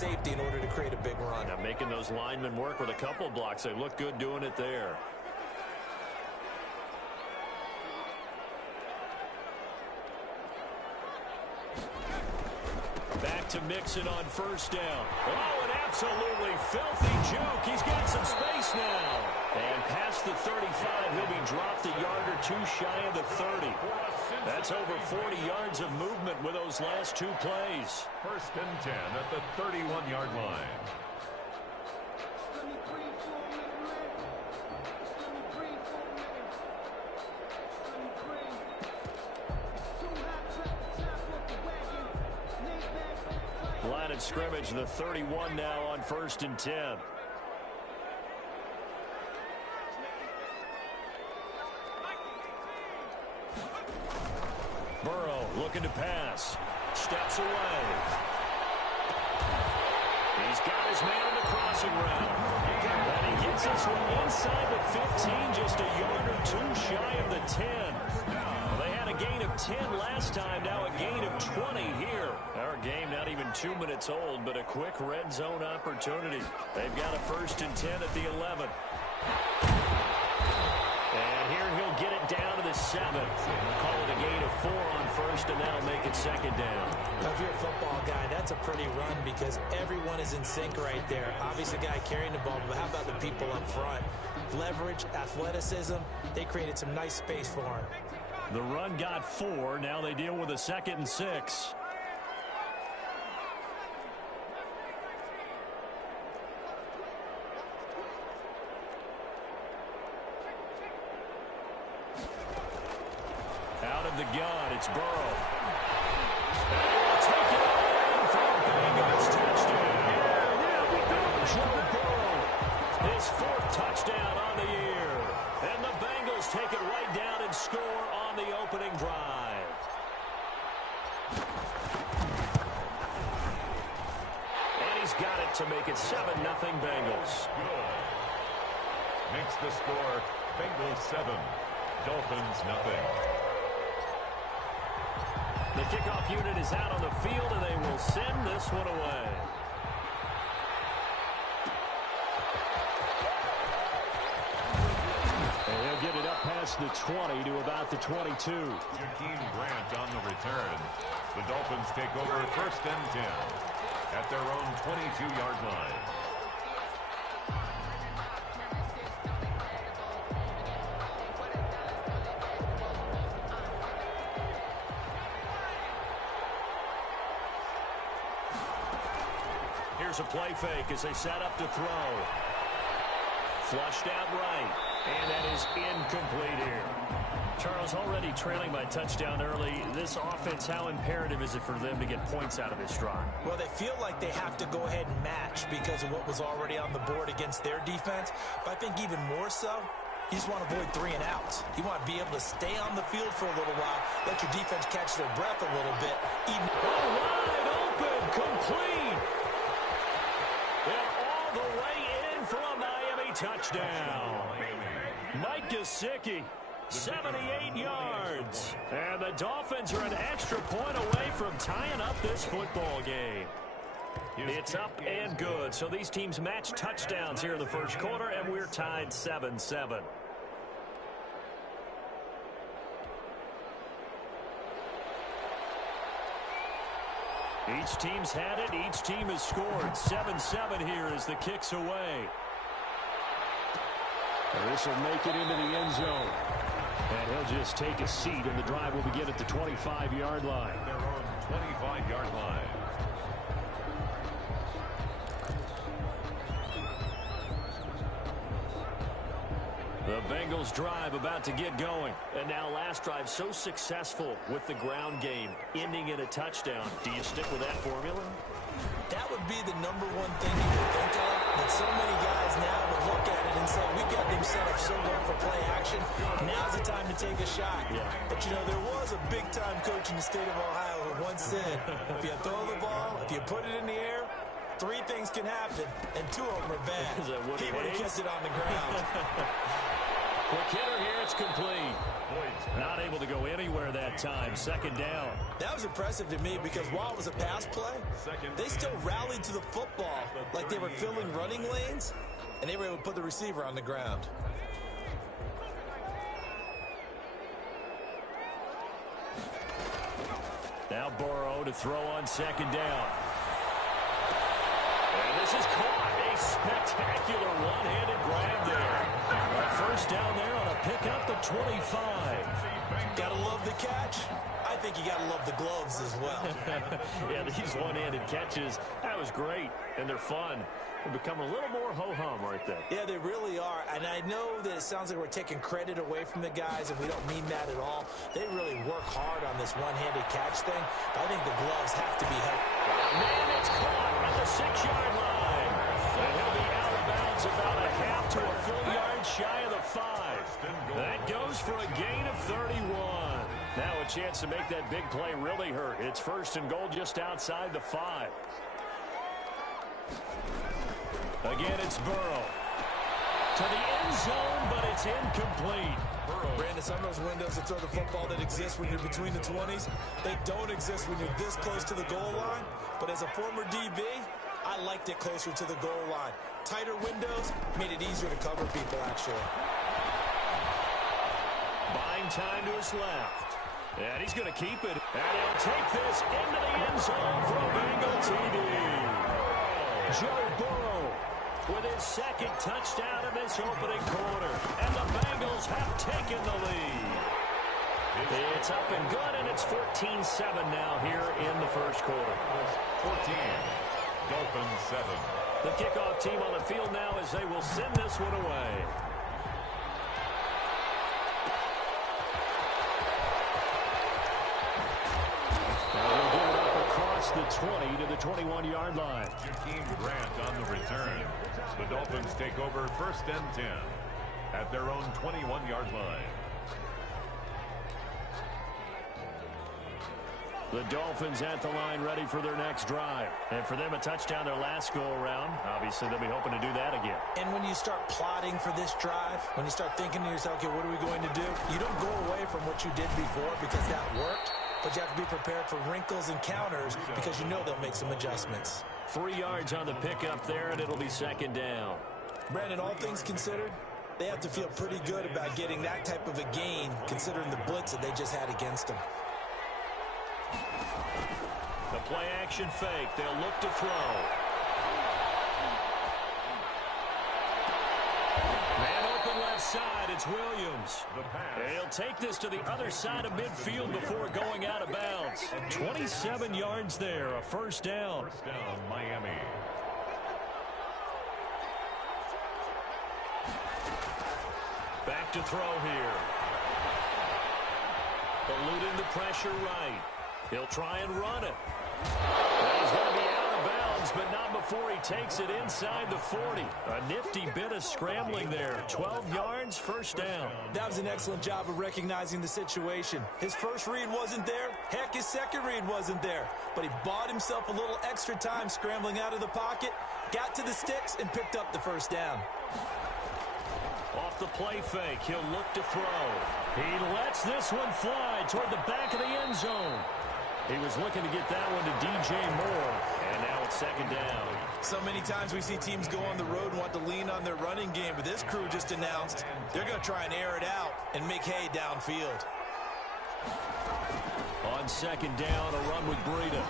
safety in order to create a big run. Now making those linemen work with a couple blocks. They look good doing it there. Back to Mixon on first down. Oh, an absolutely filthy juke. He's got some space now. And past the 35, he'll be dropped a yard or two shy of the 30. That's over 40 yards of movement with those last two plays. 1st and 10 at the 31-yard line. Line of scrimmage, the 31 now on 1st and 10. Burrow looking to pass. Steps away. He's got his man in the crossing route. And he gets this one inside the 15, just a yard or two shy of the 10. Well, they had a gain of 10 last time, now a gain of 20 here. Our game not even 2 minutes old, but a quick red zone opportunity. They've got a 1st and 10 at the 11. And here he'll get it down to the 7. We'll call it a gain of 4 on 1st, and that'll make it 2nd down. Now, if you're a football guy, that's a pretty run because everyone is in sync right there. Obviously, the guy carrying the ball, but how about the people up front? Leverage, athleticism, they created some nice space for him. The run got 4. Now they deal with a 2nd and 6. Out of the gun, it's Burrow. And he'll take it in for a Bengals touchdown. Joe Burrow, his 4th touchdown on the year. And the Bengals take it right down and score on the opening drive. And he's got it to make it 7-0 Bengals. Good. Makes the score Bengals 7, Dolphins nothing. The kickoff unit is out on the field, and they will send this one away. And he'll get it up past the 20 to about the 22. Jakeem Grant on the return. The Dolphins take over 1st and 10 at their own 22-yard line. Here's a play fake as they set up to throw. Flushed out right. And that is incomplete here. Charles, already trailing by touchdown early. This offense, how imperative is it for them to get points out of this drive? Well, they feel like they have to go ahead and match because of what was already on the board against their defense. But I think even more so, you just want to avoid 3 and outs. You want to be able to stay on the field for a little while, let your defense catch their breath a little bit. Wide open, complete. And all the way in for a Miami touchdown. Mike Gesicki, 78 yards. And the Dolphins are an extra point away from tying up this football game. It's up and good. So these teams match touchdowns here in the first quarter, and we're tied 7-7. Each team's had it. Each team has scored. 7-7 here as the kick's away. This will make it into the end zone. And he'll just take a seat, and the drive will begin at the 25-yard line. Their own 25-yard line. The Bengals drive about to get going. And now last drive so successful with the ground game, ending in a touchdown. Do you stick with that formula? That would be the #1 thing you would think of. But so many guys now would look at it and say, we got them set up so well for play action. Now's the time to take a shot. Yeah. But, you know, there was a big-time coach in the state of Ohio who once said, if you throw the ball, if you put it in the air, 3 things can happen, and 2 of them are bad. Is that what he would have kissed it on the ground. Quick hitter here. It's complete. Not able to go anywhere that time. Second down. That was impressive to me because while it was a pass play, they still rallied to the football like they were filling running lanes, and they were able to put the receiver on the ground. Now Burrow to throw on second down. And this is caught. A spectacular one-handed grab there. A first down there on a pickup at 25. Gotta love the catch. I think you gotta love the gloves as well. Yeah, these one-handed catches, that was great, and they're fun. They become a little more ho-hum right there. Yeah, they really are. And I know that it sounds like we're taking credit away from the guys, and we don't mean that at all. They really work hard on this one-handed catch thing. But I think the gloves have to be helped. Man, it's caught at the 6-yard line. And he'll be out of bounds about a half to a full yard shy of the 5. That goes for a gain of 31. Now a chance to make that big play really hurt. It's first and goal just outside the 5. Again, it's Burrow. To the end zone, but it's incomplete. Brandon, some of those windows to throw the football that exist when you're between the 20s, they don't exist when you're this close to the goal line. But as a former DB, I liked it closer to the goal line. Tighter windows made it easier to cover people, actually. Buying time to his left. And he's going to keep it. And he'll take this into the end zone for a Bengal TD. Joe Burrow with his second touchdown in this opening quarter. And the Bengals have taken the lead. It's up and good, and it's 14-7 now here in the first quarter. 14, Dolphins 7. The kickoff team on the field now as they will send this one away. The 20 to the 21-yard line. Jakeem Grant on the return. The Dolphins take over first and 10 at their own 21-yard line. The Dolphins at the line ready for their next drive. And for them, a touchdown their last go-around. Obviously, they'll be hoping to do that again. And when you start plotting for this drive, when you start thinking to yourself, okay, what are we going to do? You don't go away from what you did before because that worked. But you have to be prepared for wrinkles and counters because you know they'll make some adjustments. 3 yards on the pickup there, and it'll be second down. Brandon, all things considered, they have to feel pretty good about getting that type of a gain considering the blitz that they just had against them. The play-action fake. They'll look to throw. Man open left side. It's Williams. And he'll take this to the other side of midfield before going out of bounds. 27 yards there. A first down. First down, Miami. Back to throw here. Eluding the pressure right. He'll try and run it. And he's going to be out of bounds, but not before he takes it inside the 40. A nifty bit of scrambling there. 12 yards, first down. That was an excellent job of recognizing the situation. His first read wasn't there. Heck, his second read wasn't there. But he bought himself a little extra time scrambling out of the pocket, got to the sticks, and picked up the first down. Off the play fake, he'll look to throw. He lets this one fly toward the back of the end zone. He was looking to get that one to DJ Moore, and now it's second down. So many times we see teams go on the road and want to lean on their running game, but this crew just announced they're going to try and air it out and make hay downfield. On second down, a run with Breida.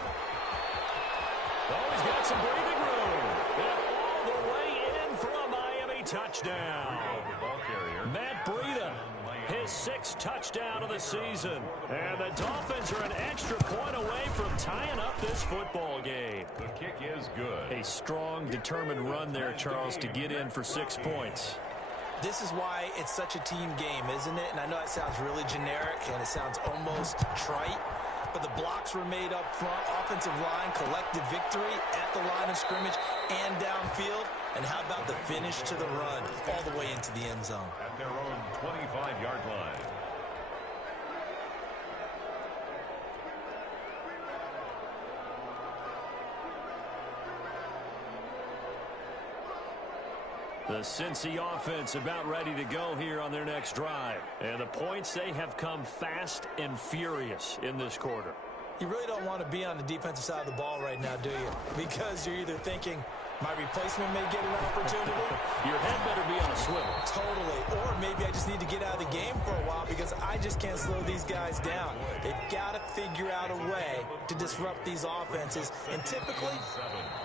Oh, he's got some breathing room. And all the way in for a Miami touchdown. Matt Breida, his 6th touchdown of the season. And the Dolphins are an extra point away from tying up this football game. The kick is good. A strong, determined run there, Charles, to get in for 6 points. This is why it's such a team game, isn't it? And I know it sounds really generic and it sounds almost trite, but the blocks were made up front. Offensive line, collective victory at the line of scrimmage and downfield. And how about the finish to the run all the way into the end zone? At their own 25-yard line. The Cincy offense about ready to go here on their next drive. And the points, they have come fast and furious in this quarter. You really don't want to be on the defensive side of the ball right now, do you? Because you're either thinking, my replacement may get an opportunity. Your head better be on a swivel. Totally. Or maybe I just need to get out of the game for a while because I just can't slow these guys down. They've got to figure out a way to disrupt these offenses. And typically,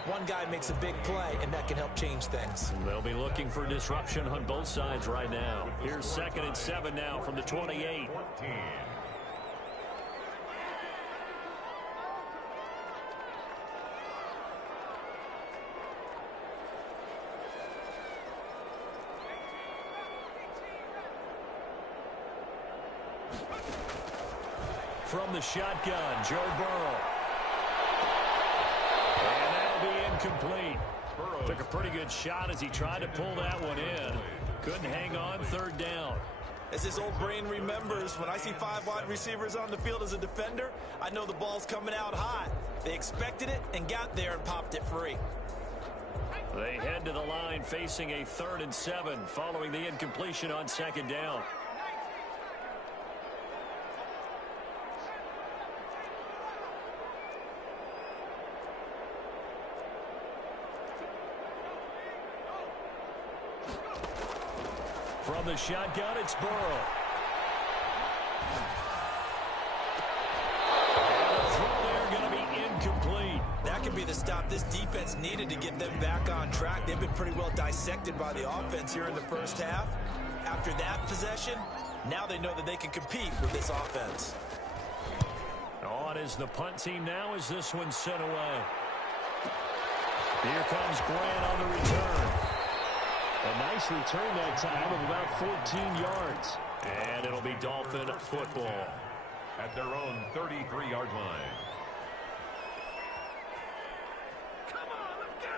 one guy makes a big play, and that can help change things. They'll be looking for disruption on both sides right now. Here's 2nd and 7 now from the 28. From the shotgun, Joe Burrow. And that'll be incomplete. Took a pretty good shot as he tried to pull that one in. Couldn't hang on, 3rd down. As his old brain remembers, when I see 5 wide receivers on the field as a defender, I know the ball's coming out hot. They expected it and got there and popped it free. They head to the line facing a 3rd and 7 following the incompletion on 2nd down. From the shotgun, it's Burrow. And the throw there going to be incomplete. That could be the stop this defense needed to get them back on track. They've been pretty well dissected by the offense here in the first half. After that possession, now they know that they can compete with this offense. On is the punt team now as this one's sent away. Here comes Grant on the return. A nice return that time of about 14 yards. And it'll be Dolphin football. At their own 33-yard line. Come on, let's get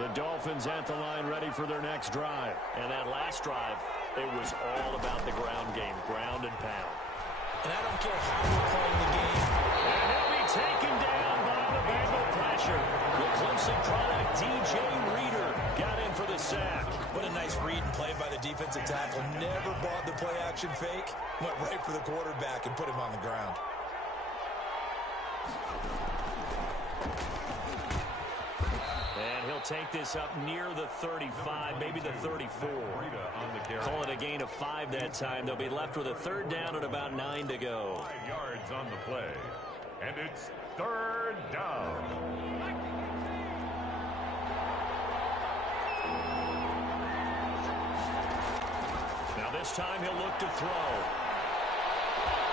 him. The Dolphins at the line ready for their next drive. And that last drive, it was all about the ground game, ground and pound. And I don't care how we're playing the game. And he'll be taken down by the Bengal pressure. The Clemson product, DJ Reader, got in for the sack. What a nice read and play by the defensive tackle. Never bought the play-action fake. Went right for the quarterback and put him on the ground. And he'll take this up near the 35, maybe the 34. Call it a gain of 5 that time. They'll be left with a 3rd down and about 9 to go. 5 yards on the play. And it's 3rd down. Now this time he'll look to throw.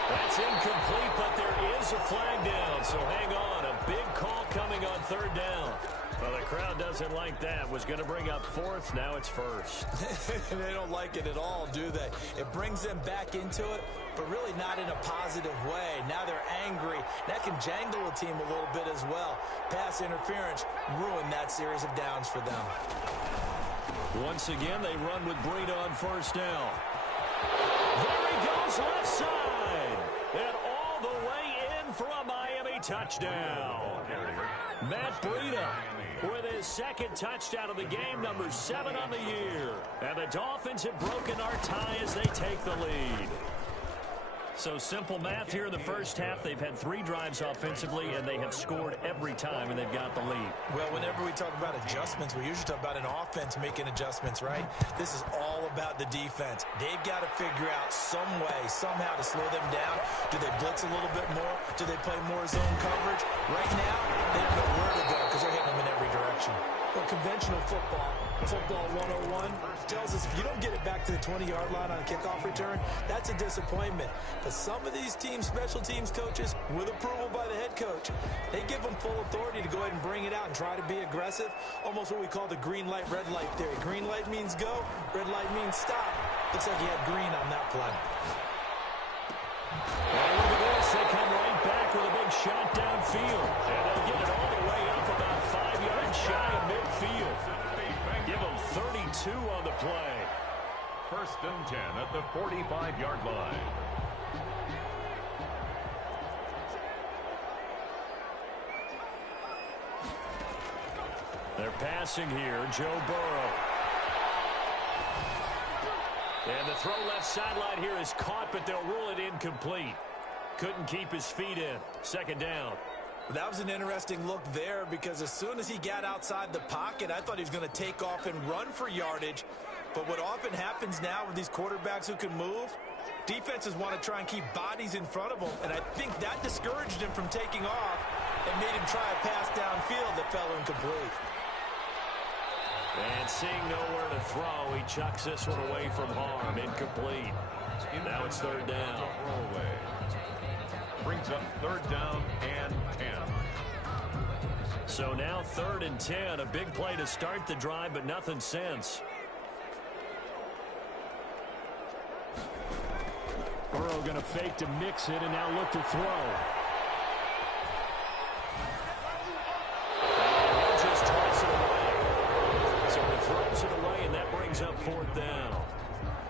That's incomplete, but there is a flag down, so hang on. A big call coming on 3rd down. Well, the crowd doesn't like that. Was going to bring up 4th. Now it's 1st. They don't like it at all, do they? It brings them back into it, but really not in a positive way. Now they're angry. That can jangle a team a little bit as well. Pass interference ruined that series of downs for them. Once again, they run with Breida on 1st down. There he goes, left side. And all the way in for a Miami touchdown. Matt Breida with his 2nd touchdown of the game, number 7 on the year. And the Dolphins have broken our tie as they take the lead. So simple math here in the first half. They've had 3 drives offensively, and they have scored every time, and they've got the lead. Well, whenever we talk about adjustments, we usually talk about an offense making adjustments, right? This is all about the defense. They've got to figure out some way, somehow to slow them down. Do they blitz a little bit more? Do they play more zone coverage? Right now, they don't know where to go because they're hitting them in every direction. Well, conventional football 101, tells us if you don't get it back to the 20-yard line on a kickoff return, that's a disappointment. But some of these teams, special teams coaches, with approval by the head coach, they give them full authority to go ahead and bring it out and try to be aggressive. Almost what we call the green light, red light theory. Green light means go, red light means stop. Looks like he had green on that play. And look at this, they come right back with a big shot downfield. And they'll get it all the way up about 5 yards shy of midfield. Give them 32 on the play. 1st and 10 at the 45-yard line. They're passing here. Joe Burrow. And the throw left sideline here is caught, but they'll rule it incomplete. Couldn't keep his feet in. Second down. That was an interesting look there because as soon as he got outside the pocket, I thought he was going to take off and run for yardage. But what often happens now with these quarterbacks who can move, defenses want to try and keep bodies in front of them, and I think that discouraged him from taking off and made him try a pass downfield that fell incomplete. And seeing nowhere to throw, he chucks this one away from harm. Incomplete. Now it's third down. Brings up third down and 10. So now 3rd and 10. A big play to start the drive, but nothing since. Burrow going to fake to mix it and now look to throw. And he'll just toss it away. So he throws it away, and that brings up 4th down.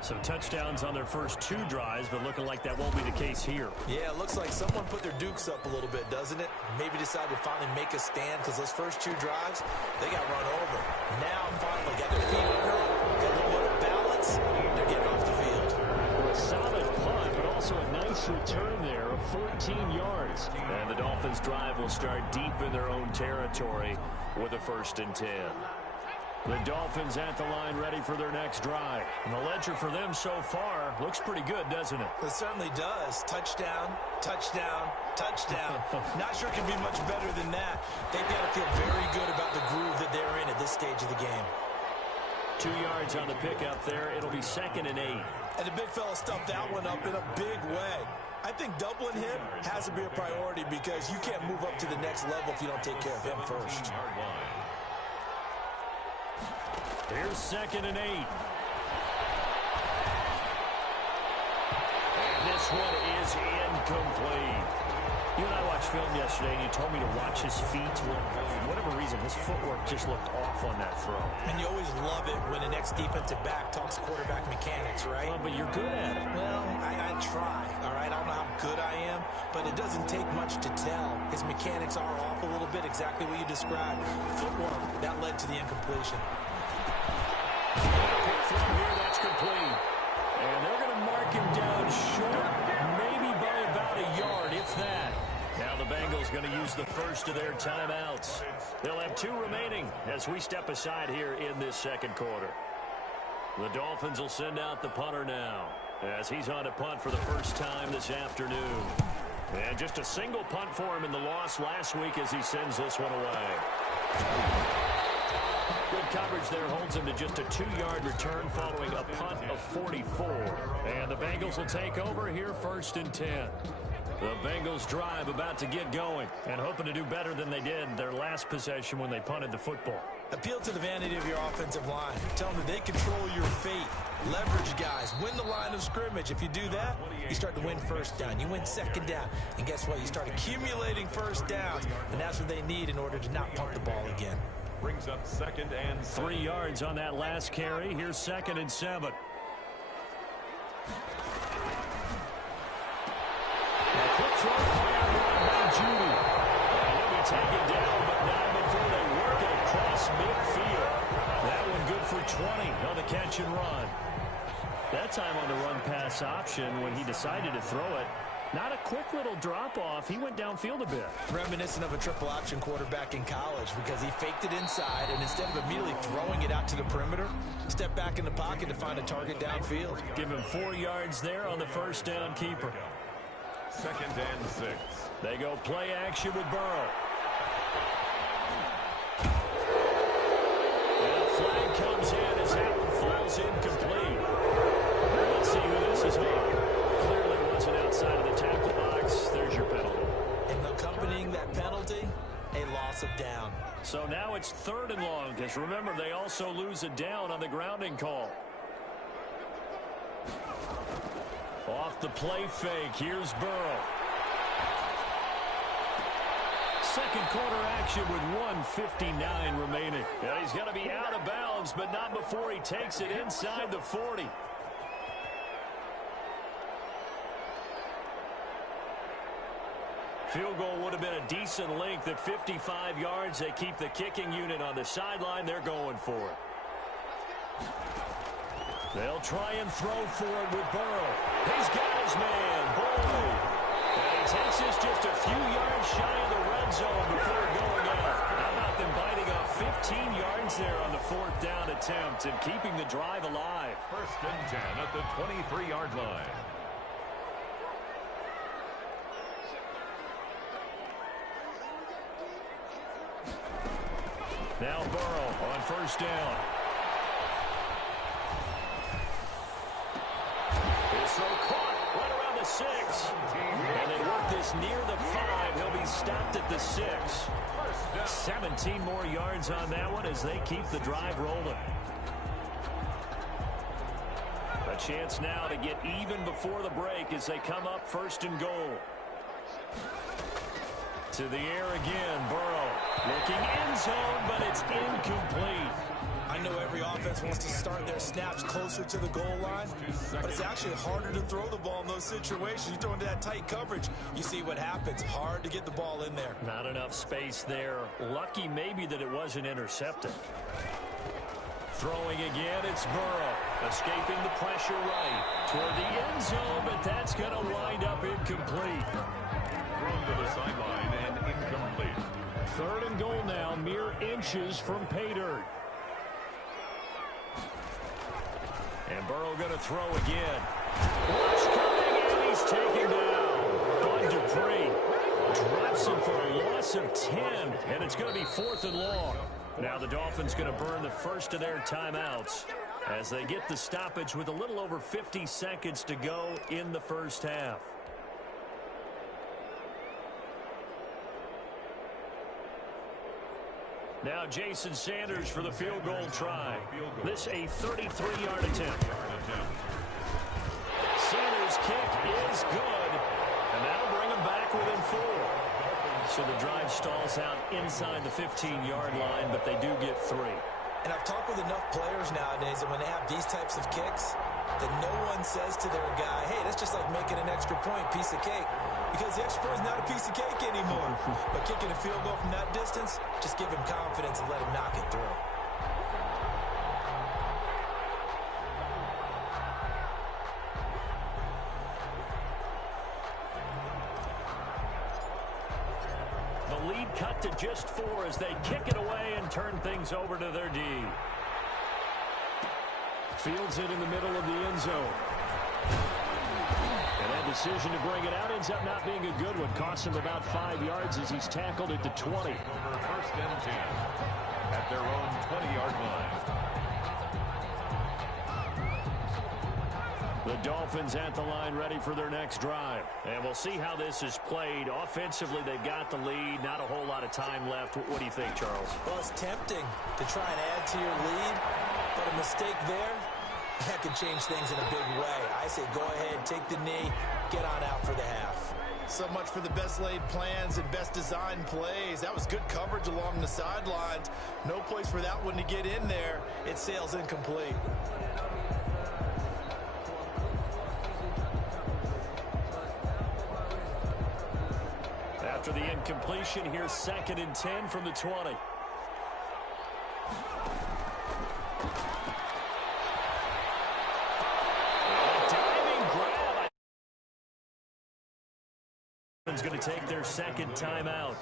So touchdowns on their first 2 drives, but looking like that won't be the case here. Yeah, it looks like someone put their dukes up a little bit, doesn't it? Maybe decided to finally make a stand because those first 2 drives, they got run over. Now, finally, got their feet under them, got a little bit of balance, they're getting off the field. Well, a solid punt, but also a nice return there of 14 yards. And the Dolphins' drive will start deep in their own territory with a 1st and 10. The Dolphins at the line ready for their next drive. And the ledger for them so far looks pretty good, doesn't it? It certainly does. Touchdown, touchdown, touchdown. Not sure it can be much better than that. They've got to feel very good about the groove that they're in at this stage of the game. 2 yards on the pickup there. It'll be 2nd and 8. And the big fella stuffed that one up in a big way. I think doubling him has to be a priority because you can't move up to the next level if you don't take care of him first. Here's 2nd and 8. And this one is incomplete. You and I watched film yesterday, and you told me to watch his feet. Well, for whatever reason, his footwork just looked off on that throw. And you always love it when the next defensive back talks quarterback mechanics, right? Well, but you're good at it. Well, I try, all right? I don't know how good I am, but it doesn't take much to tell. His mechanics are off a little bit, exactly what you described. Footwork, that led to the incompletion. Quick throw here, that's complete. And they're going to mark him down short, maybe by about a yard, if that. Now the Bengals going to use the first of their timeouts. They'll have 2 remaining as we step aside here in this 2nd quarter. The Dolphins will send out the punter now as he's on a punt for the first time this afternoon. And just a single punt for him in the loss last week as he sends this one away. Good coverage there holds him to just a 2-yard return following a punt of 44. And the Bengals will take over here 1st and 10. The Bengals drive about to get going and hoping to do better than they did their last possession when they punted the football. Appeal to the vanity of your offensive line. Tell them that they control your fate. Leverage guys. Win the line of scrimmage. If you do that, you start to win 1st down. You win 2nd down. And guess what? You start accumulating 1st downs. And that's what they need in order to not punt the ball again. Brings up 2nd and 3 yards on that last carry. Here's 2nd and 7. A quick throw by Judy. And he'll be taken down, but not before they work it across midfield. That one good for 20 on the catch and run. That time on the run-pass option when he decided to throw it. Not a quick little drop-off. He went downfield a bit. Reminiscent of a triple option quarterback in college because he faked it inside, and instead of immediately throwing it out to the perimeter, stepped back in the pocket to find a target downfield. Give him 4 yards there on the 1st down keeper. 2nd and 6. They go play action with Burrow. And a flag comes in as that one falls incomplete. Let's see who this is on. Clearly wasn't outside of the tackle box. There's your penalty. And accompanying that penalty, a loss of down. So now it's 3rd and long, because remember, they also lose a down on the grounding call. Off the play fake, here's Burrow. 2nd quarter action with 1:59 remaining. Yeah, he's going to be out of bounds, but not before he takes it inside the 40. Field goal would have been a decent length at 55 yards. They keep the kicking unit on the sideline. They're going for it. They'll try and throw for it with Burrow. He's got his man, Boyd. And he takes this just a few yards shy of the red zone before going out. How about them biting off 15 yards there on the 4th down attempt and keeping the drive alive? 1st and 10 at the 23-yard line. Now Burrow on 1st down. His throw caught right around the 6. And they work this near the 5. He'll be stopped at the 6. 17 more yards on that one as they keep the drive rolling. A chance now to get even before the break as they come up 1st and goal. To the air again, Burrow. Looking end zone, but it's incomplete. I know every offense wants to start their snaps closer to the goal line, but it's actually harder to throw the ball in those situations. You throw into that tight coverage, you see what happens. Hard to get the ball in there. Not enough space there. Lucky maybe that it wasn't intercepted. Throwing again, it's Burrow. Escaping the pressure right toward the end zone, but that's going to wind up incomplete. Thrown to the sideline and incomplete. 3rd and goal now, mere inches from pay dirt. And Burrow going to throw again. Rush coming, and he's taken down. Bud Dupree drops him for a loss of 10, and it's going to be 4th and long. Now the Dolphins going to burn the first of their timeouts as they get the stoppage with a little over 50 seconds to go in the 1st half. Now Jason Sanders for the field goal try. This a 33-yard attempt. Sanders' kick is good, and that'll bring him back within 4. So the drive stalls out inside the 15-yard line, but they do get 3. And I've talked with enough players nowadays that when they have these types of kicks, that no one says to their guy, hey, that's just like making an extra point, piece of cake. Because the extra point is not a piece of cake anymore. But kicking a field goal from that distance, just give him confidence and let him knock it through. The lead cut to just 4 as they kick it away and turn things over to their D. Fields it in the middle of the end zone. And that decision to bring it out ends up not being a good one. Costs him about 5 yards as he's tackled at the 20. Over 1st and 10 at their own 20-yard line. The Dolphins at the line ready for their next drive. And we'll see how this is played. Offensively, they've got the lead. Not a whole lot of time left. What do you think, Charles? Well, it's tempting to try and add to your lead, but a mistake there, that could change things in a big way. I say go ahead, take the knee, get on out for the half. So much for the best laid plans and best designed plays. That was good coverage along the sidelines. No place for that one to get in there. It sails incomplete. After the incompletion, here's 2nd and 10 from the 20. Is going to take their 2nd timeout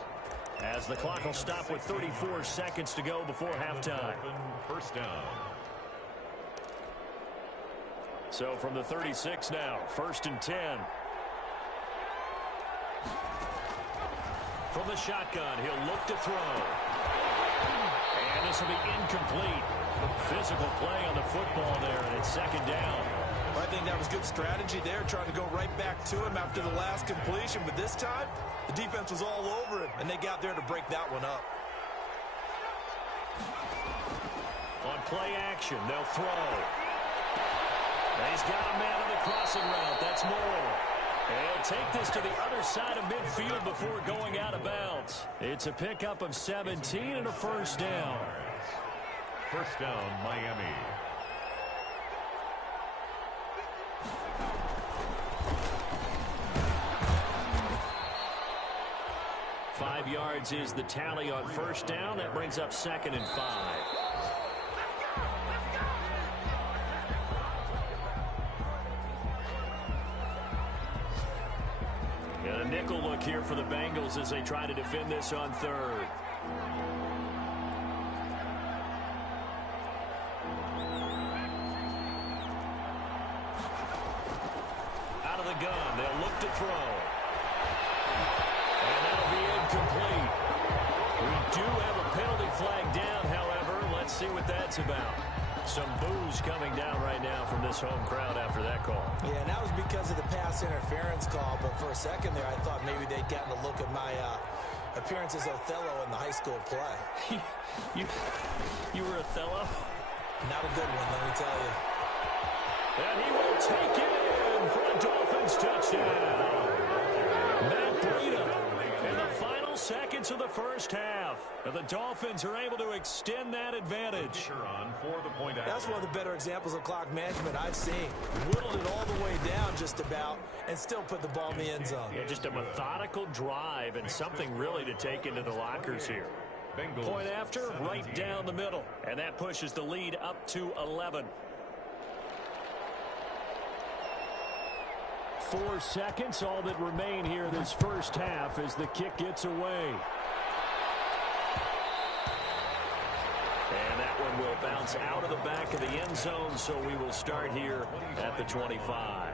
as the clock will stop with 34 seconds to go before halftime. 1st down. So from the 36 now, 1st and 10. From the shotgun, he'll look to throw. And this will be incomplete. Physical play on the football there, and it's 2nd down. I think that was good strategy there, trying to go right back to him after the last completion. But this time, the defense was all over him, and they got there to break that one up. On play action, they'll throw. And he's got a man on the crossing route. That's Moore. And he'll take this to the other side of midfield before going out of bounds. It's a pickup of 17 and a 1st down. 1st down, Miami. 5 yards is the tally on first down. That brings up 2nd and 5. And a nickel look here for the Bengals as they try to defend this on 3rd. Out of the gun, they'll look to throw. And that'll be incomplete. We do have a penalty flag down, however. Let's see what that's about. Some boos coming down right now from this home crowd after that call. Yeah, and that was because of the pass interference call, but for a second there, I thought maybe they'd gotten a look at my appearance as Othello in the high school play. You were Othello? Not a good one, let me tell you. And he will take it in for a Dolphins touchdown. Matt Breida in the final seconds of the first half. And the Dolphins are able to extend that advantage. That's one of the better examples of clock management I've seen. Whittled it all the way down just about and still put the ball in the end zone. Yeah, just a methodical drive and something really to take into the lockers here. Point after, right down the middle. And that pushes the lead up to 11. 4 seconds, all that remain here this first half as the kick gets away. And that one will bounce out of the back of the end zone, so we will start here at the 25.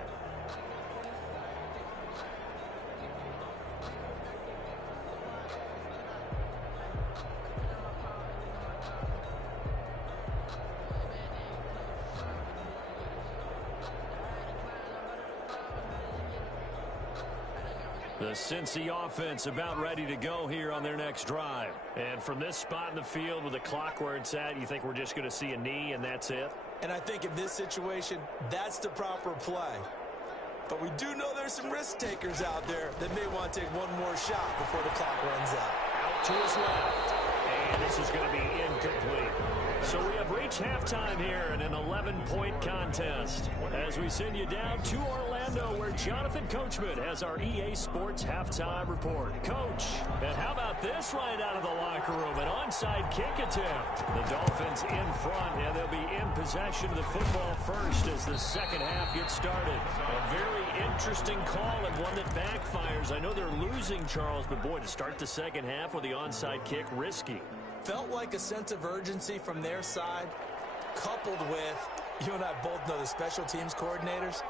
The Cincy offense about ready to go here on their next drive. And from this spot in the field with the clock where it's at, you think we're just going to see a knee and that's it? And I think in this situation, that's the proper play. But we do know there's some risk takers out there that may want to take one more shot before the clock runs out. Out to his left. And this is going to be incomplete. So we have reached halftime here in an 11-point contest as we send you down to Orlando where Jonathan Coachman has our EA Sports halftime report. Coach, and how about this right out of the locker room? An onside kick attempt. The Dolphins in front, and they'll be in possession of the football first as the second half gets started. A very interesting call and one that backfires. I know they're losing, Charles, but boy, to start the second half with the onside kick, risky. Felt like a sense of urgency from their side, coupled with, you and I both know the special teams coordinators,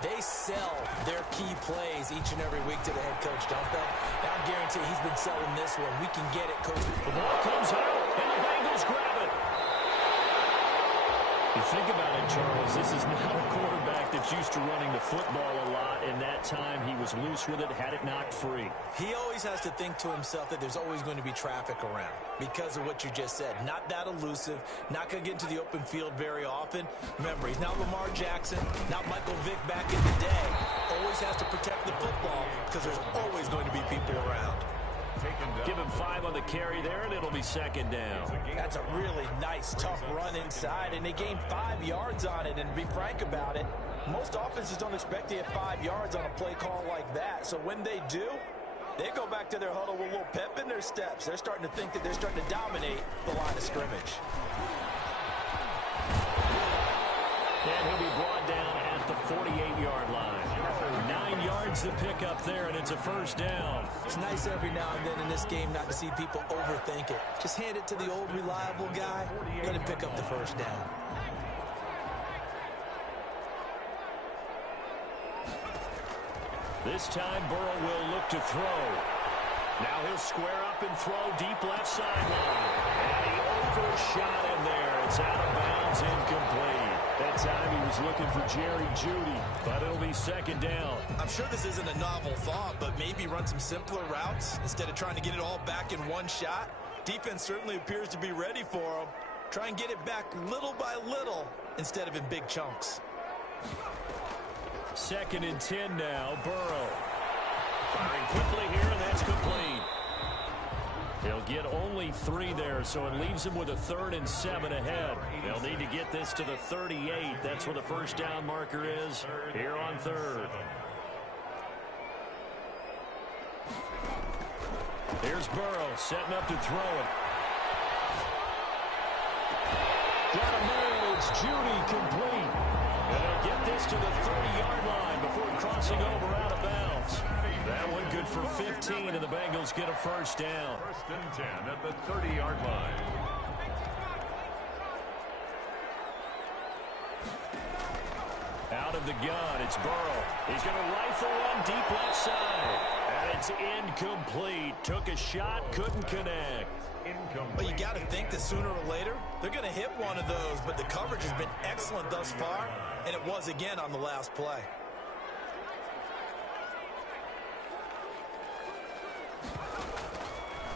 they sell their key plays each and every week to the head coach, don't they? And I guarantee he's been selling this one. We can get it, coach. The ball comes out, and the Bengals grab it. You think about it, Charles, this is not a quarterback that's used to running the football a lot, and that time he was loose with it, had it knocked free. He always has to think to himself that there's always going to be traffic around because of what you just said. Not that elusive, not going to get into the open field very often. Remember, he's not Lamar Jackson, not Michael Vick back in the day. Always has to protect the football because there's always going to be people around. Give him 5 on the carry there, and it'll be second down. That's a really nice, tough run inside, and they gained 5 yards on it. And to be frank about it, most offenses don't expect to get 5 yards on a play call like that. So when they do, they go back to their huddle with a little pep in their steps. They're starting to think that they're starting to dominate the line of scrimmage. And he'll be brought down at the 48-yard line. 9 yards to pick up there, and it's a first down. It's nice every now and then in this game not to see people overthink it. Just hand it to the old reliable guy, let him pick up the first down. This time Burrow will look to throw. Now he'll square up and throw deep left sideline. And he overshot him there. It's out of bounds, incomplete. That time he was looking for Jerry Jeudy, but it'll be second down. I'm sure this isn't a novel thought, but maybe run some simpler routes instead of trying to get it all back in one shot. Defense certainly appears to be ready for him. Try and get it back little by little instead of in big chunks. Second and 10 now, Burrow. Firing quickly here, and that's complete. They'll get only 3 there, so it leaves them with a 3rd and 7 ahead. They'll need to get this to the 38. That's where the first down marker is here on 3rd. Here's Burrow setting up to throw it. Got a man. It's Judy complete. And they'll get this to the 30-yard line before crossing over out of bounds. That one good for 15, and the Bengals get a first down. First and 10 at the 30-yard line. Out of the gun, it's Burrow. He's going to rifle one deep left side. And it's incomplete. Took a shot, couldn't connect. But you got to think that sooner or later, they're going to hit one of those. But the coverage has been excellent thus far, and it was again on the last play.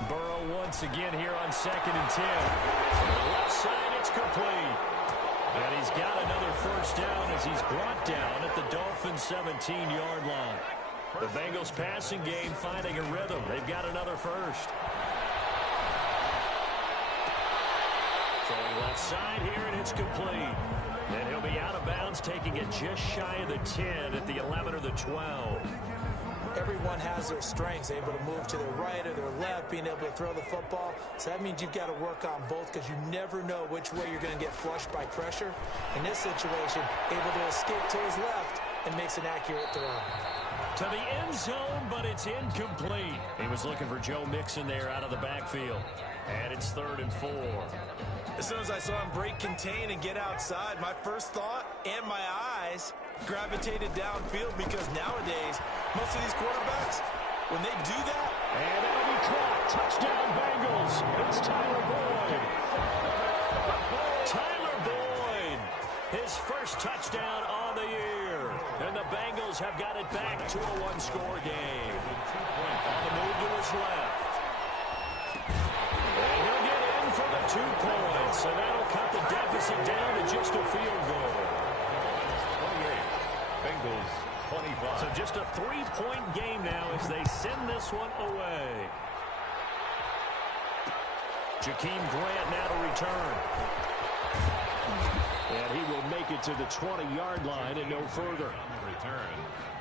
Burrow once again here on 2nd and 10. On the left side, it's complete. And he's got another first down as he's brought down at the Dolphins' 17-yard line. The Bengals passing game finding a rhythm. They've got another first. Throwing left side here, and it's complete. And he'll be out of bounds, taking it just shy of the 10 at the 11 or the 12. Everyone has their strengths, able to move to their right or their left, being able to throw the football. So that means you've got to work on both because you never know which way you're going to get flushed by pressure. In this situation, able to escape to his left and makes an accurate throw. To the end zone, but it's incomplete. He was looking for Joe Mixon there out of the backfield. And it's 3rd and 4. As soon as I saw him break contain and get outside, my first thought and my eyes gravitated downfield because nowadays, most of these quarterbacks, when they do that... And that'll be caught. Touchdown, Bengals. It's Tyler Boyd. Tyler Boyd. His first touchdown on the year. And the Bengals have got it back to a one-score game. On the move to his left. And he'll get in for the 2 points. And that'll cut the deficit down to just a field goal. 28. Bengals 25. So just a 3-point game now as they send this one away. Jakeem Grant now to return. And he will make it to the 20-yard line and no further. On the return,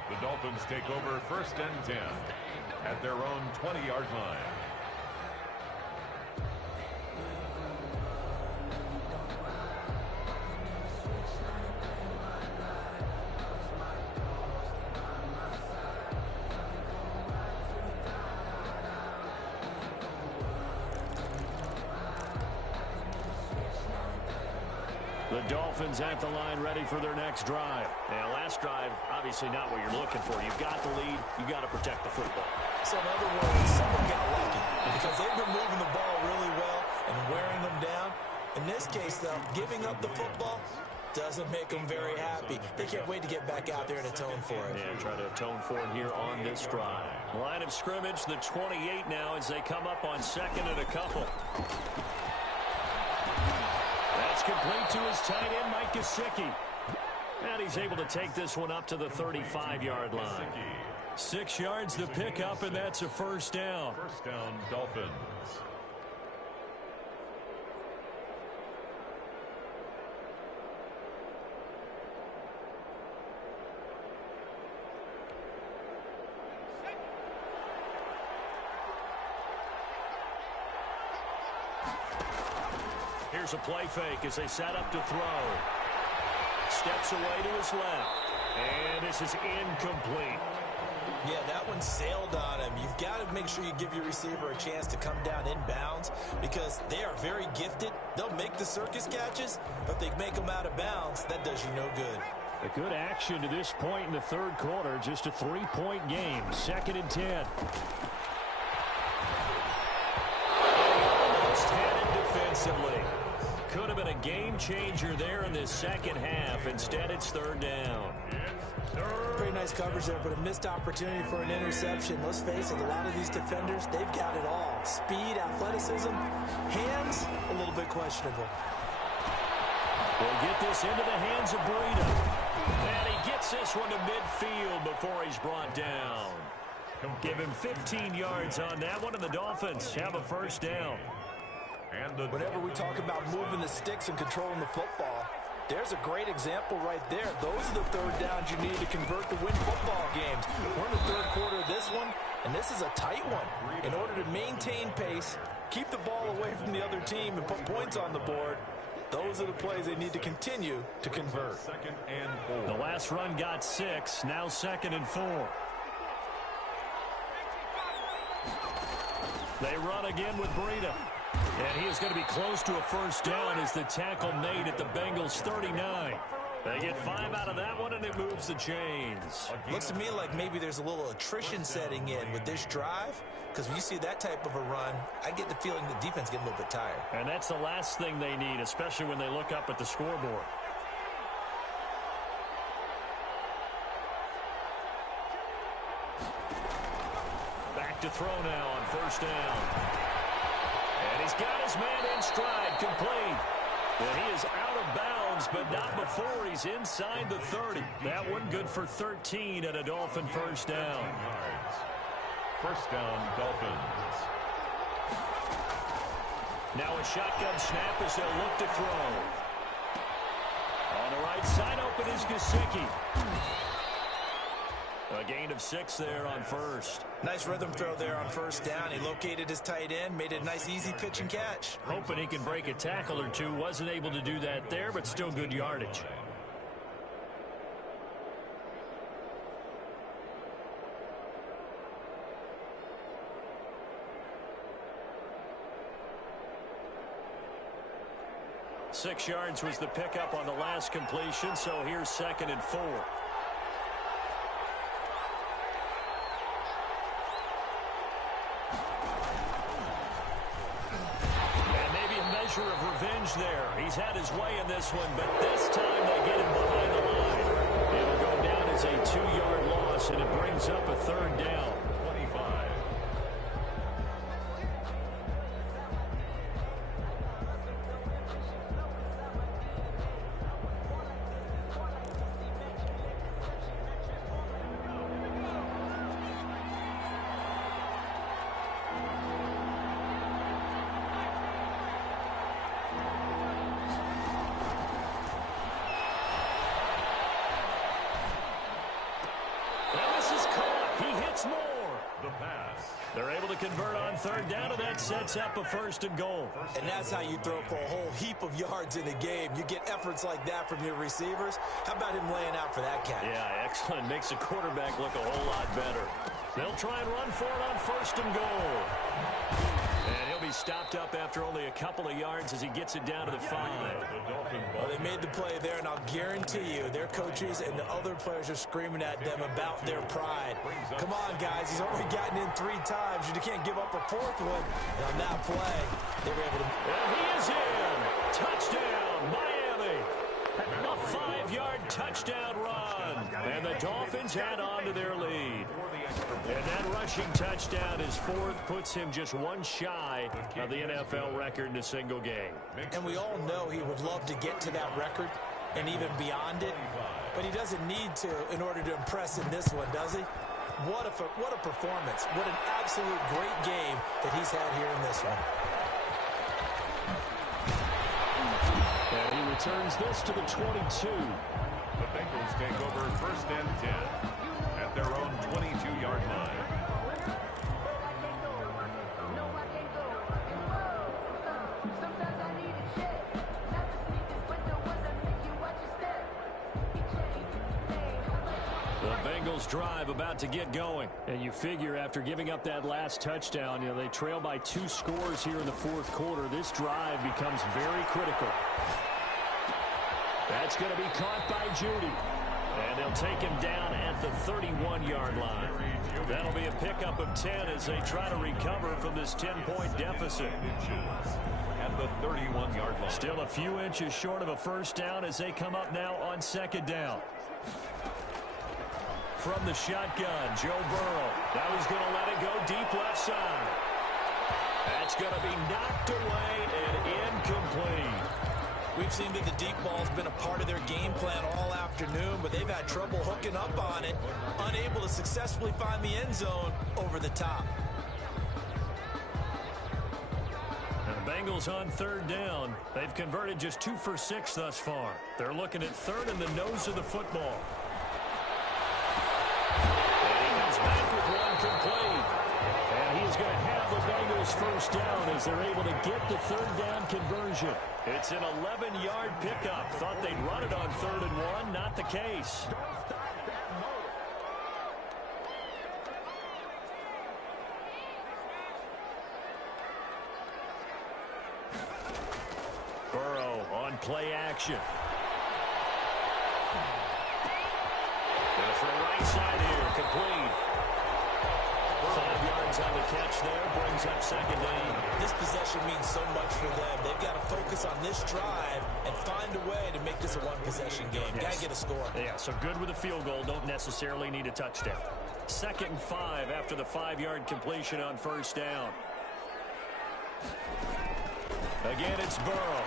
the Dolphins take over 1st and 10 at their own 20-yard line. The Dolphins at the line ready for their next drive. Now, last drive, obviously not what you're looking for. You've got the lead. You've got to protect the football. So in other words, someone got lucky because they've been moving the ball really well and wearing them down. In this case, though, giving up the football doesn't make them very happy. They can't wait to get back out there and atone for it. Yeah, try to atone for it here on this drive. Line of scrimmage, the 28 now as they come up on 2nd and a couple. That's complete to his tight end, Mike Gesicki. And he's able to take this one up to the 35-yard line. 6 yards to pick up, and that's a first down. First down, Dolphins. Here's a play fake as they set up to throw. Steps away to his left. And this is incomplete. Yeah, that one sailed on him. You've got to make sure you give your receiver a chance to come down inbounds because they are very gifted. They'll make the circus catches, but they make them out of bounds. That does you no good. A good action to this point in the 3rd quarter. Just a 3-point game. 2nd and 10. Almost had it defensively. Could have been a game changer there in this 2nd half. Instead, it's 3rd down. Pretty nice coverage there, but a missed opportunity for an interception. Let's face it, a lot of these defenders, they've got it all. Speed, athleticism, hands, a little bit questionable. They'll get this into the hands of Breida. And he gets this one to midfield before he's brought down. Give him 15 yards on that one, and the Dolphins have a first down. Whenever we talk about moving the sticks and controlling the football, there's a great example right there. Those are the 3rd downs you need to convert to win football games. We're in the 3rd quarter of this one. And this is a tight one. In order to maintain pace, keep the ball away from the other team, and put points on the board, those are the plays they need to continue to convert. Second and 4. The last run got 6, now 2nd and 4. They run again with Breida. And he is going to be close to a first down as the tackle made at the Bengals 39. They get 5 out of that one, and it moves the chains. Looks to me like maybe there's a little attrition setting in with this drive, because when you see that type of a run, I get the feeling the defense getting a little bit tired. And that's the last thing they need, especially when they look up at the scoreboard. Back to throw now on first down. And he's got his man in stride, complete. And he is out of bounds, but not before he's inside the 30. That one good for 13 and a Dolphin first down. First down, Dolphins. Now a shotgun snap as they'll look to throw. On the right side, open is Gesicki. A gain of 6 there on first. Nice rhythm throw there on first down. He located his tight end, made it a nice easy pitch and catch. Hoping he can break a tackle or two. Wasn't able to do that there, but still good yardage. Six yards was the pickup on the last completion, so here's 2nd and 4. Of revenge there. He's had his way in this one, but this time they get him behind the line. It'll go down as a 2-yard loss, and it brings up a 3rd down. 25. They're able to convert on 3rd down, and that sets up a 1st and goal. And that's how you throw for a whole heap of yards in a game. You get efforts like that from your receivers. How about him laying out for that catch? Yeah, excellent. Makes the quarterback look a whole lot better. They'll try and run for it on 1st and goal. And he'll be stopped up after only a couple of yards as he gets it down to the 5. Well, they made the play there, and I'll guarantee you their coaches and the other players are screaming at them about their pride. Come on, guys. He's already gotten in 3 times. You can't give up a 4th one. And on that play, they were able to... And he is in. Touchdown, Miami. A 5-yard touchdown run. And the Dolphins add on to their lead. And that rushing touchdown is 4th, puts him just 1 shy of the NFL record in a single game. And we all know he would love to get to that record and even beyond it, but he doesn't need to in order to impress in this one, does he? What a performance. What an absolute great game that he's had here in this one. And he returns this to the 22. The Bengals take over 1st and 10 at their own 22-yard line. The Bengals drive about to get going. And you figure after giving up that last touchdown, they trail by 2 scores here in the 4th quarter. This drive becomes very critical. That's going to be caught by Judy. And they'll take him down at the 31-yard line. That'll be a pickup of 10 as they try to recover from this 10-point deficit. At the 31-yard line. Still a few inches short of a first down as they come up now on 2nd down. From the shotgun, Joe Burrow. Now he's going to let it go deep left side. That's going to be knocked away and incomplete. We've seen that the deep ball's been a part of their game plan all afternoon, but they've had trouble hooking up on it, unable to successfully find the end zone over the top. And the Bengals on 3rd down. They've converted just 2 for 6 thus far. They're looking at 3rd and the nose of the football. And he comes back with one complete. Eagles first down as they're able to get the third down conversion. It's an 11-yard pickup. Thought they'd run it on 3rd and 1. Not the case. Burrow on play action. For the right side here, complete. 5 yards on the catch there, brings up 2nd down. This possession means so much for them. They've got to focus on this drive and find a way to make this a one-possession game. Yes. Got to get a score. Yeah, so good with a field goal. Don't necessarily need a touchdown. 2nd and 5 after the 5-yard completion on 1st down. Again, it's Burrow.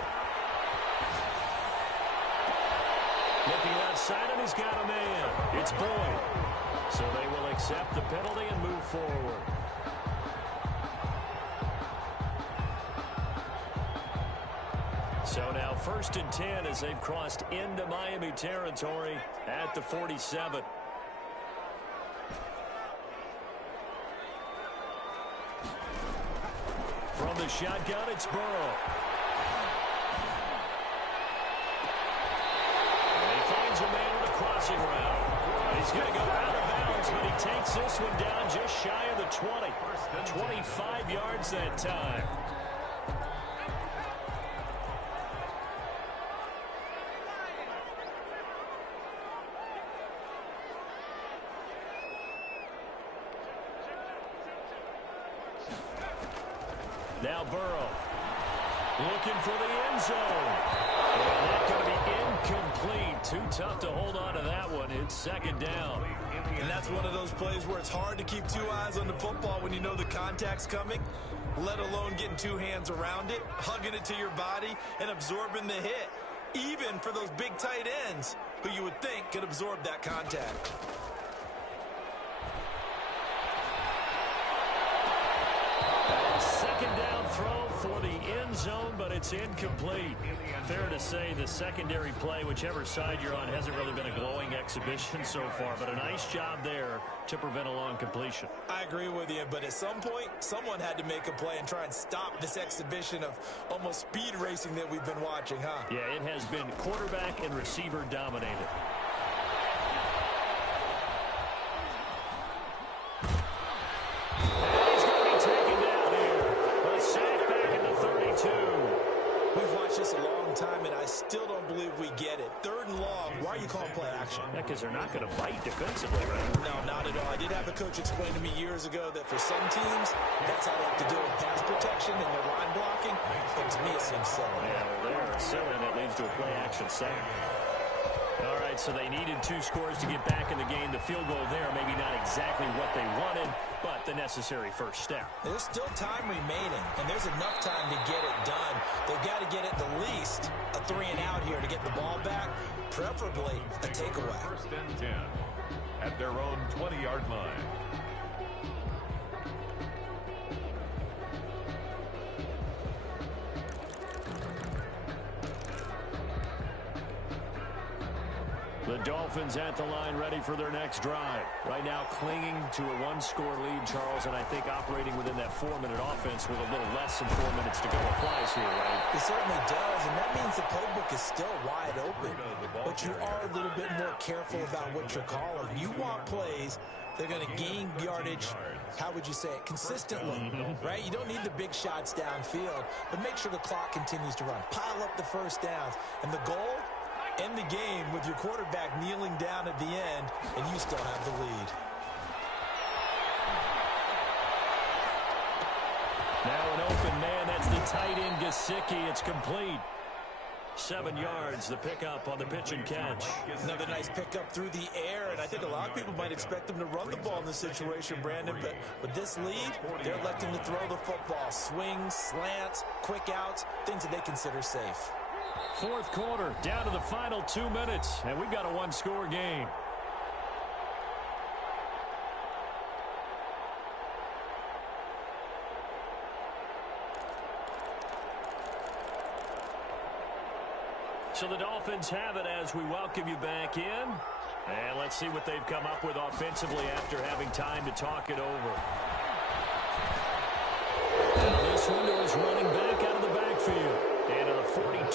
Looking outside, and he's got a man. It's Boyd. So they will accept the penalty and move forward. So now 1st and 10 as they've crossed into Miami territory at the 47. From the shotgun, it's Burrow. A man with a crossing route. He's going to go out of bounds, but he takes this one down just shy of the 20. 25 yards that time. Now Burrow looking for the end zone. Not going to be incomplete. Too tough to hold on to that one. It's 2nd down. And that's one of those plays where it's hard to keep 2 eyes on the football when you know the contact's coming, let alone getting 2 hands around it, hugging it to your body, and absorbing the hit, even for those big tight ends who you would think could absorb that contact. Second down throw for the end zone, but it's incomplete. Fair to say the secondary play, whichever side you're on, hasn't really been a glowing exhibition so far, but a nice job there to prevent a long completion. I agree with you, but at some point, someone had to make a play and try and stop this exhibition of almost speed racing that we've been watching, huh? Yeah, it has been quarterback and receiver dominated. Time, and I still don't believe we get it. 3rd and long. Why are you calling play action? Yeah, because they're not going to bite defensively, right? No, not at all. I did have a coach explain to me years ago that for some teams, that's how they have to deal with pass protection and their line blocking. And to me, it seems silly. Yeah, well, they're silly, and it leads to a play action sack. All right, so they needed 2 scores to get back in the game. The field goal there, maybe not exactly what they wanted, but the necessary first step. There's still time remaining, and there's enough time to get it done. They've got to get at the least a 3 and out here to get the ball back, preferably a takeaway. 1st and 10 at their own 20-yard line. The Dolphins at the line ready for their next drive. Right now clinging to a 1-score lead, Charles, and I think operating within that 4-minute offense with a little less than 4 minutes to go applies here, right? It certainly does, and that means the playbook is still wide open. But you are a little bit more careful about what you're calling. You want plays they're going to gain yardage, how would you say it, consistently, right? You don't need the big shots downfield, but make sure the clock continues to run. Pile up the first downs, and the goal, end the game with your quarterback kneeling down at the end, and you still have the lead. Now an open man, that's the tight end, Gesicki. It's complete. 7 yards, the pickup on the pitch and catch. Another nice pickup through the air, and I think a lot of people might expect them to run the ball in this situation, Brandon, but with this lead, they're electing to throw the football. Swings, slants, quick outs, things that they consider safe. Fourth quarter, down to the final 2 minutes, and we've got a one-score game. So the Dolphins have it as we welcome you back in. And let's see what they've come up with offensively after having time to talk it over.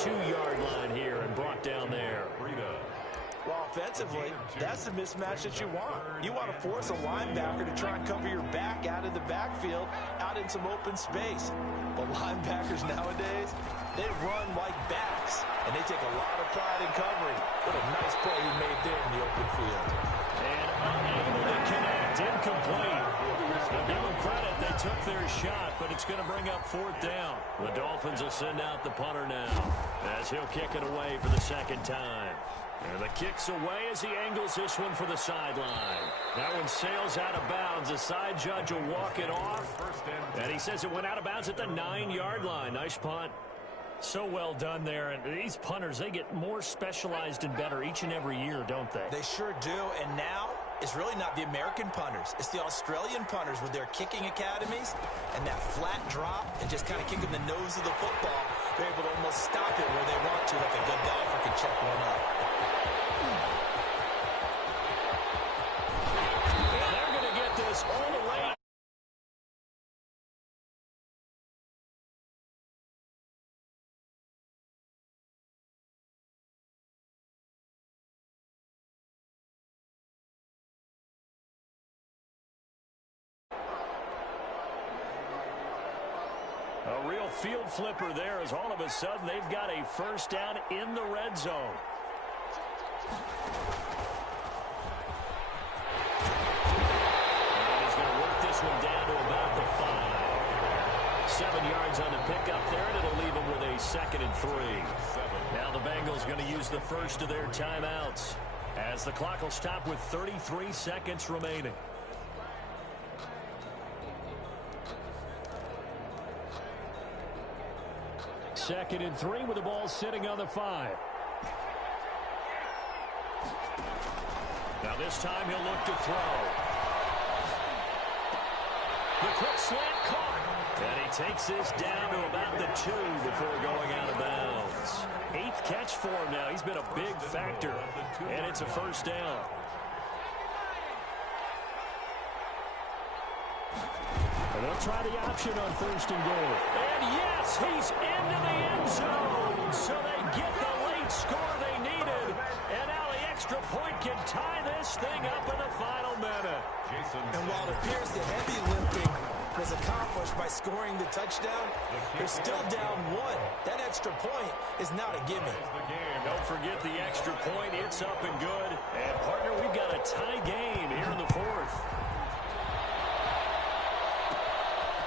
2-yard line here and brought down there. Well, offensively, that's the mismatch that you want. You want to force a linebacker to try and cover your back out of the backfield, out in some open space. But linebackers nowadays, they run like backs, and they take a lot of pride in covering. What a nice play he made there in the open field. And unable to connect, incomplete. Now give them credit, they took their shot, but it's going to bring up 4th down. The Dolphins will send out the punter now, as he'll kick it away for the 2nd time. And the kick's away as he angles this one for the sideline. That one sails out of bounds. The side judge will walk it off. And he says it went out of bounds at the 9-yard line. Nice punt. So well done there. And these punters, they get more specialized and better each and every year, don't they? They sure do. And now it's really not the American punters. It's the Australian punters with their kicking academies and that flat drop and just kind of kicking the nose of the football. They're able to almost stop it where they want to, like a good golfer can check one up. And they're going to get this all the way. A real field flipper there as all of a sudden they've got a 1st down in the red zone. And he's going to work this one down to about the 5. 7 yards on the pickup there, and it'll leave him with a 2nd and 3. Now the Bengals going to use the first of their timeouts as the clock will stop with 33 seconds remaining. Second and 3 with the ball sitting on the 5. Now this time he'll look to throw. The quick slant caught. And he takes this down to about the 2 before going out of bounds. 8th catch for him now. He's been a big factor. And it's a 1st down. And they'll try the option on 1st and goal. And yes, he's into the end zone. So they get the late score they needed. And now the extra point can tie this thing up in the final minute. And while it appears the heavy lifting was accomplished by scoring the touchdown, they're still down 1. That extra point is not a gimme. Don't forget the extra point. It's up and good. And, partner, we've got a tie game here in the 4th.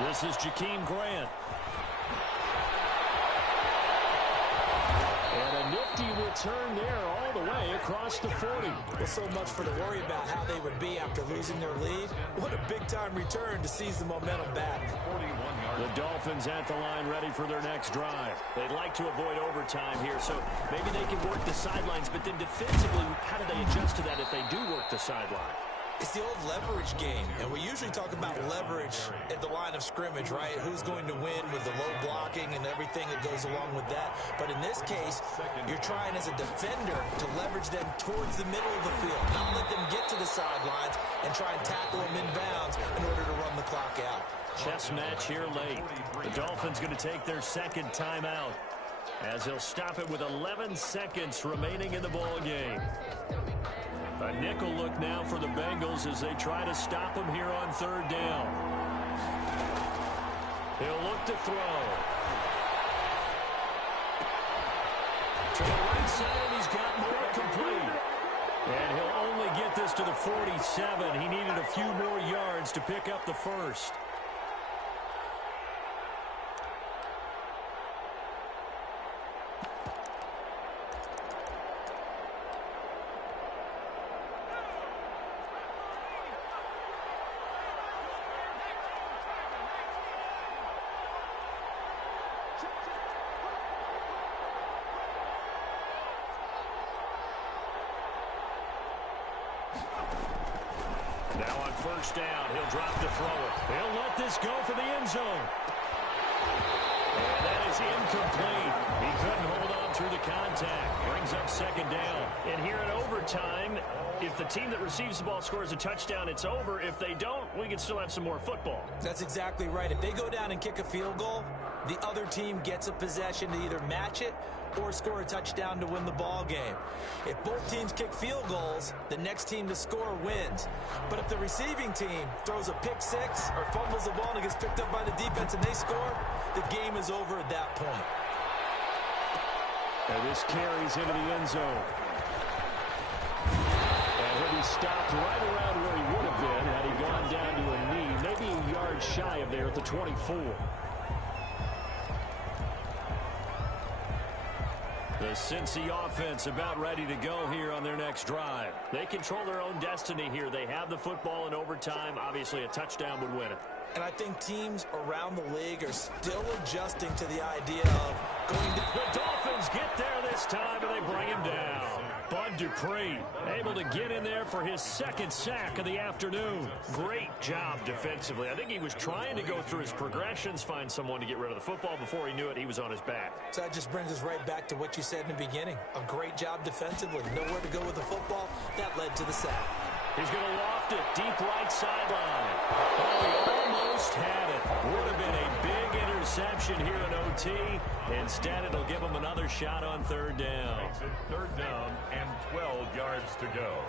This is Jakeem Grant. And a nifty return there all the way across the 40. Well, so much for to worry about how they would be after losing their lead. What a big-time return to seize the momentum back. The Dolphins at the line ready for their next drive. They'd like to avoid overtime here, so maybe they can work the sidelines, but then defensively, how do they adjust to that if they do work the sideline? It's the old leverage game, and we usually talk about leverage at the line of scrimmage, right? Who's going to win with the low blocking and everything that goes along with that. But in this case, you're trying as a defender to leverage them towards the middle of the field, not let them get to the sidelines and try and tackle them in bounds in order to run the clock out. Chess match here late. The Dolphins going to take their 2nd timeout as they'll stop it with 11 seconds remaining in the ball game. A nickel look now for the Bengals as they try to stop him here on 3rd down. He'll look to throw. To the right side, and he's got more complete. And he'll only get this to the 47. He needed a few more yards to pick up the 1st. Now on 1st down, he'll drop the thrower. He'll let this go for the end zone. And that is incomplete. He couldn't hold on through the contact. Brings up 2nd down. And here in overtime, if the team that receives the ball scores a touchdown, it's over. If they don't, we can still have some more football. That's exactly right. If they go down and kick a field goal, the other team gets a possession to either match it or score a touchdown to win the ball game. If both teams kick field goals, the next team to score wins. But if the receiving team throws a pick six or fumbles the ball and it gets picked up by the defense and they score, the game is over at that point. And this carries into the end zone. And he'll be stopped right around where he would have been had he gone down to a knee, maybe a yard shy of there at the 24. The Cincy offense about ready to go here on their next drive. They control their own destiny here. They have the football in overtime. Obviously, a touchdown would win it. And I think teams around the league are still adjusting to the idea of going to... The Dolphins get there this time, and they bring him down. Bud Dupree able to get in there for his second sack of the afternoon. Great job defensively. I think he was trying to go through his progressions, find someone to get rid of the football. Before he knew it, he was on his back. So that just brings us right back to what you said in the beginning. A great job defensively. Nowhere to go with the football. That led to the sack. He's going to loft it deep right sideline. Oh, he almost had it. Would have been a big interception here in OT. Instead, it'll give him another shot on third down. Third down and 12 yards to go.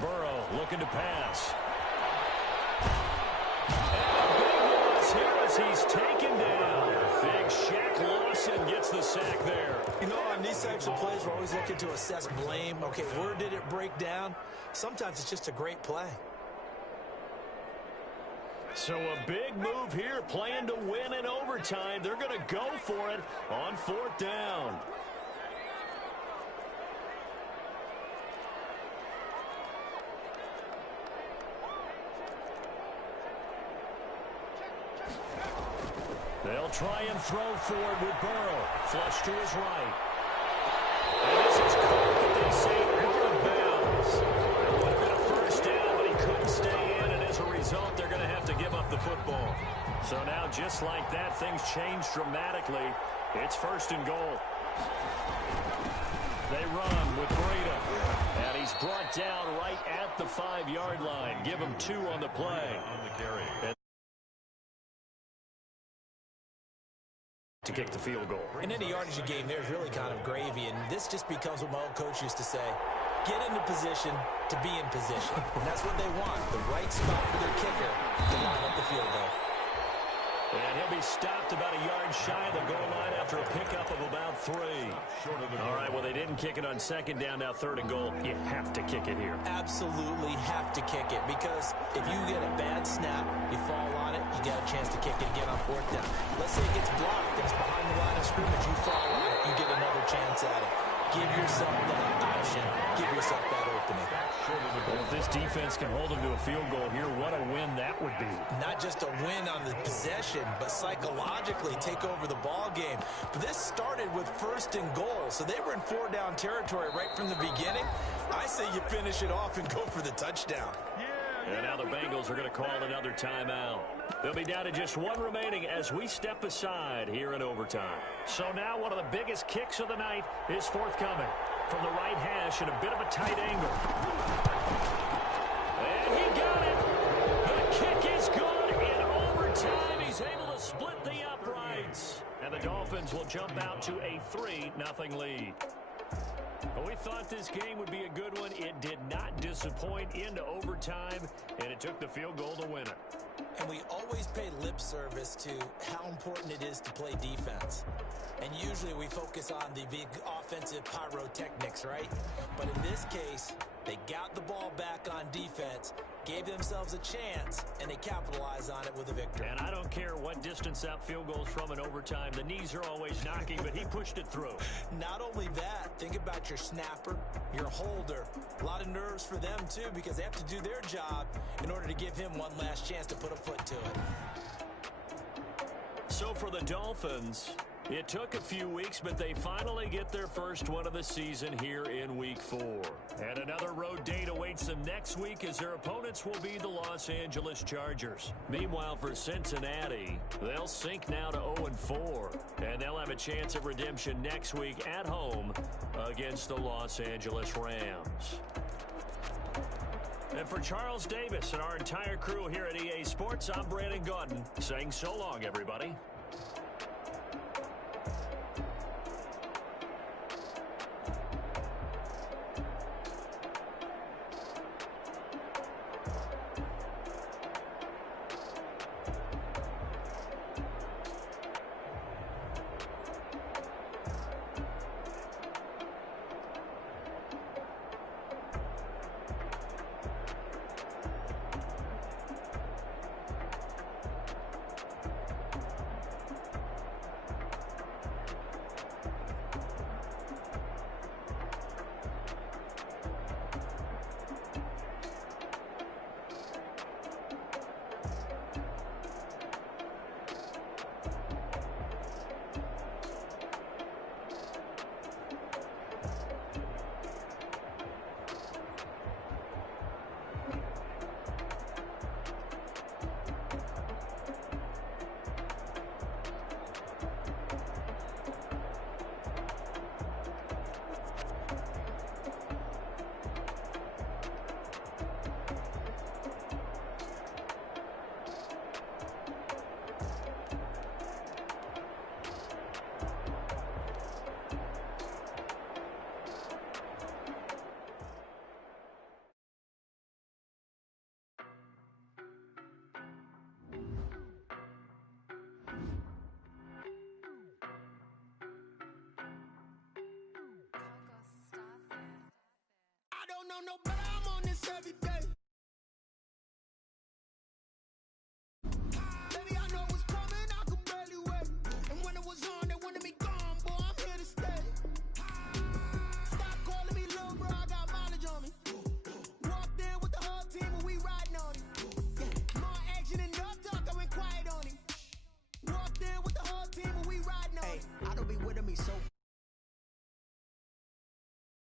Burrow looking to pass. And a big loss here as he's taken down. Big Shaq Lawson gets the sack there. You know, on these types of plays, we're always looking to assess blame. Okay, where did it break down? Sometimes it's just a great play. So a big move here, playing to win in overtime. They're going to go for it on fourth down. They'll try and throw forward with Burrow. Flush to his right. And this is caught, but they say out of bounds. It would have been a first down, but he couldn't stay in, and as a result, they're going to have to give up the football. So now, just like that, things change dramatically. It's first and goal. They run with Breida. And he's brought down right at the 5-yard line. Give him 2 on the play. On the carry. To kick the field goal. In any yardage you gain, there's really kind of gravy, and this just becomes what my old coach used to say. Get into position to be in position. And that's what they want, the right spot for their kicker to line up the field goal. And he'll be stopped about a yard shy of the goal line after a pickup of about 3. All right, well, they didn't kick it on second down, now third and goal. You have to kick it here. Absolutely have to kick it, because if you get a bad snap, you fall on it, you got a chance to kick it again on fourth down. Let's say it gets blocked and it's behind the line of scrimmage, you fall on it, you get another chance at it. Give yourself that option. Give yourself that opening. Well, if this defense can hold them to a field goal here, what a win that would be. Not just a win on the possession, but psychologically take over the ball game. But this started with first and goal, so they were in 4-down territory right from the beginning. I say you finish it off and go for the touchdown. And now the Bengals are going to call another timeout. They'll be down to just 1 remaining as we step aside here in overtime. So now one of the biggest kicks of the night is forthcoming from the right hash at a bit of a tight angle. And he got it. The kick is good in overtime. He's able to split the uprights. And the Dolphins will jump out to a 3-0 lead. Well, we thought this game would be a good one. It did not disappoint into overtime, and it took the field goal to win it. And we always pay lip service to how important it is to play defense. And usually we focus on the big offensive pyrotechnics, right? But in this case, they got the ball back on defense, gave themselves a chance, and they capitalized on it with a victory. And I don't care what distance that field goes from in overtime. The knees are always knocking, but he pushed it through. Not only that, think about your snapper, your holder. A lot of nerves for them, too, because they have to do their job in order to give him one last chance to put a foot to it. So for the Dolphins, It took a few weeks, but they finally get their first one of the season here in Week 4. And another road date awaits them next week as their opponents will be the Los Angeles Chargers. Meanwhile, for Cincinnati, they'll sink now to 0-4. And they'll have a chance at redemption next week at home against the Los Angeles Rams. And for Charles Davis and our entire crew here at EA Sports, I'm Brandon Gaudin saying so long, everybody.